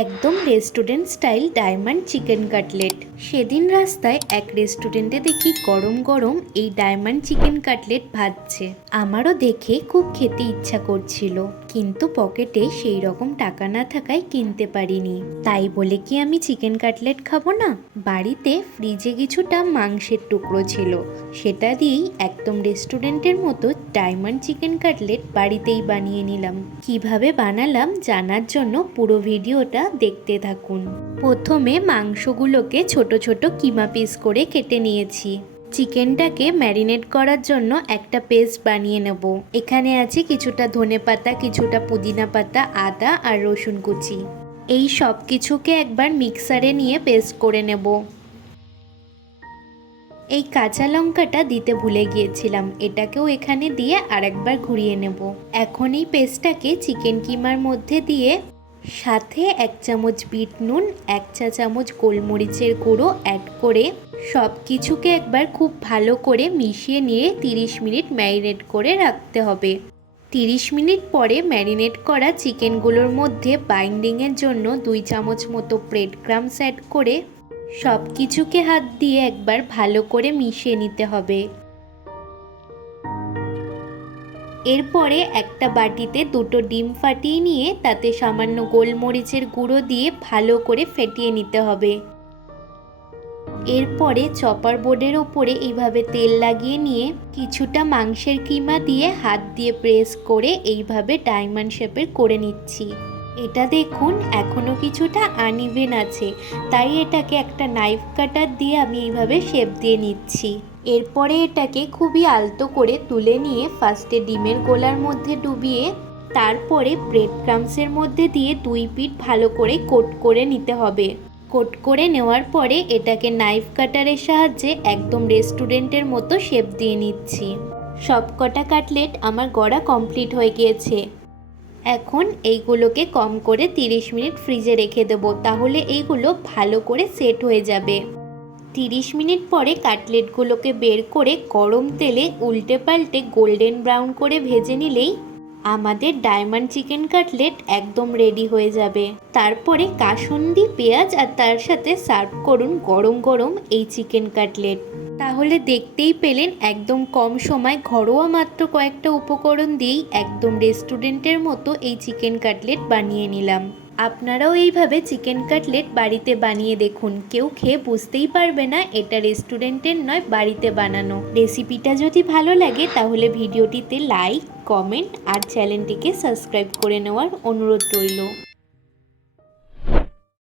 একদম restaurant style diamond chicken cutlet. সেদিন রাস্তায় এক রেস্টুরেন্টে দেখি গরম গরম এই ডায়মন্ড চিকেন কাটলেট ভাজছে। আমারও দেখে খুব খেতে ইচ্ছা করছিল, কিন্তু পকেটে সেই রকম টাকা না থাকায় কিনতে পারিনি। তাই বলে কি আমি চিকেন কাটলেট খাবো না? বাড়িতে ফ্রিজে কিছুটা মাংসের টুকরো ছিল, সেটা দিয়েই একদম রেস্টুরেন্টের মতো ডায়মন্ড চিকেন কাটলেট বাড়িতেই বানিয়ে নিলাম। কিভাবে বানালাম জানার জন্য পুরো ভিডিওটা দেখতে থাকুন। প্রথমে মাংসগুলোকে ছোট ছোট কিমা পিস করে কেটে নিয়েছি। চিকেনটাকে ম্যারিনেট করার জন্য একটা পেস্ট বানিয়ে নেব। এখানে আছে কিছুটা ধনেপাতা, কিছুটা পুদিনা পাতা, আদা আর রসুন কুচি। এই সব কিছুকে একবার মিক্সারে নিয়ে পেস্ট করে নেব। এই কাঁচা লঙ্কাটা দিতে ভুলে গিয়েছিলাম, এটাকেও এখানে দিয়ে আরেকবার ঘুরিয়ে নেব। এখন এই পেস্টটাকে চিকেন কিমার মধ্যে দিয়ে সাথে 1 চামচ বিট নুন, 1 চা চামচ গোলমরিচের গুঁড়ো অ্যাড করে সব কিছুকে একবার খুব ভালো করে মিশিয়ে নিয়ে 30 মিনিট ম্যারিনেট করে রাখতে হবে। 30 মিনিট পরে ম্যারিনেট করা চিকেনগুলোর মধ্যে বাইন্ডিংয়ের জন্য 2 চামচ মতো ব্রেড ক্রাম্বস অ্যাড করে সব কিছুকে হাত দিয়ে একবার ভালো করে মিশিয়ে নিতে হবে। এরপরে একটা বাটিতে 2টো ডিম ফাটিয়ে নিয়ে তাতে সামান্য গোলমরিচের গুঁড়ো দিয়ে ভালো করে ফেটিয়ে নিতে হবে। এরপরে চপার বোর্ডের ওপরে এইভাবে তেল লাগিয়ে নিয়ে কিছুটা মাংসের কিমা দিয়ে হাত দিয়ে প্রেস করে এইভাবে ডায়মন্ড শেপের করে নিচ্ছি। এটা দেখুন এখনও কিছুটা আনইভেন আছে, তাই এটাকে একটা নাইফ কাটার দিয়ে আমি এইভাবে শেপ দিয়ে নিচ্ছি। এরপরে এটাকে খুবই আলতো করে তুলে নিয়ে ফার্স্টে ডিমের গোলার মধ্যে ডুবিয়ে তারপরে ব্রেড ক্রাম্বসের মধ্যে দিয়ে 2 পিঠ ভালো করে কোট করে নিতে হবে। কোট করে নেওয়ার পরে এটাকে নাইফ কাটারের সাহায্যে একদম রেস্টুরেন্টের মতো শেপ দিয়ে নিচ্ছি। সবকটা কাটলেট আমার গড়া কমপ্লিট হয়ে গিয়েছে। এখন এইগুলোকে কম করে 30 মিনিট ফ্রিজে রেখে দেবো, তাহলে এইগুলো ভালো করে সেট হয়ে যাবে। 30 মিনিট পরে কাটলেটগুলোকে বের করে গরম তেলে উল্টে পাল্টে গোল্ডেন ব্রাউন করে ভেজে নিলেই আমাদের ডায়মন্ড চিকেন কাটলেট একদম রেডি হয়ে যাবে। তারপরে কাসুন্দি পেঁয়াজ আর তার সাথে সার্ভ করুন গরম গরম এই চিকেন কাটলেট। তাহলে দেখতেই পেলেন একদম কম সময় ঘরোয়া মাত্র কয়েকটা উপকরণ দিয়েই একদম রেস্টুরেন্টের মতো এই চিকেন কাটলেট বানিয়ে নিলাম। আপনারাও এইভাবে চিকেন কাটলেট বাড়িতে বানিয়ে দেখুন, কেউ খেয়ে বুঝতেই পারবে না এটা রেস্টুরেন্টের নয়, বাড়িতে বানানো। রেসিপিটা যদি ভালো লাগে তাহলে ভিডিওটিতে লাইক, কমেন্ট আর চ্যানেলটিকে সাবস্ক্রাইব করে নেওয়ার অনুরোধ রইল।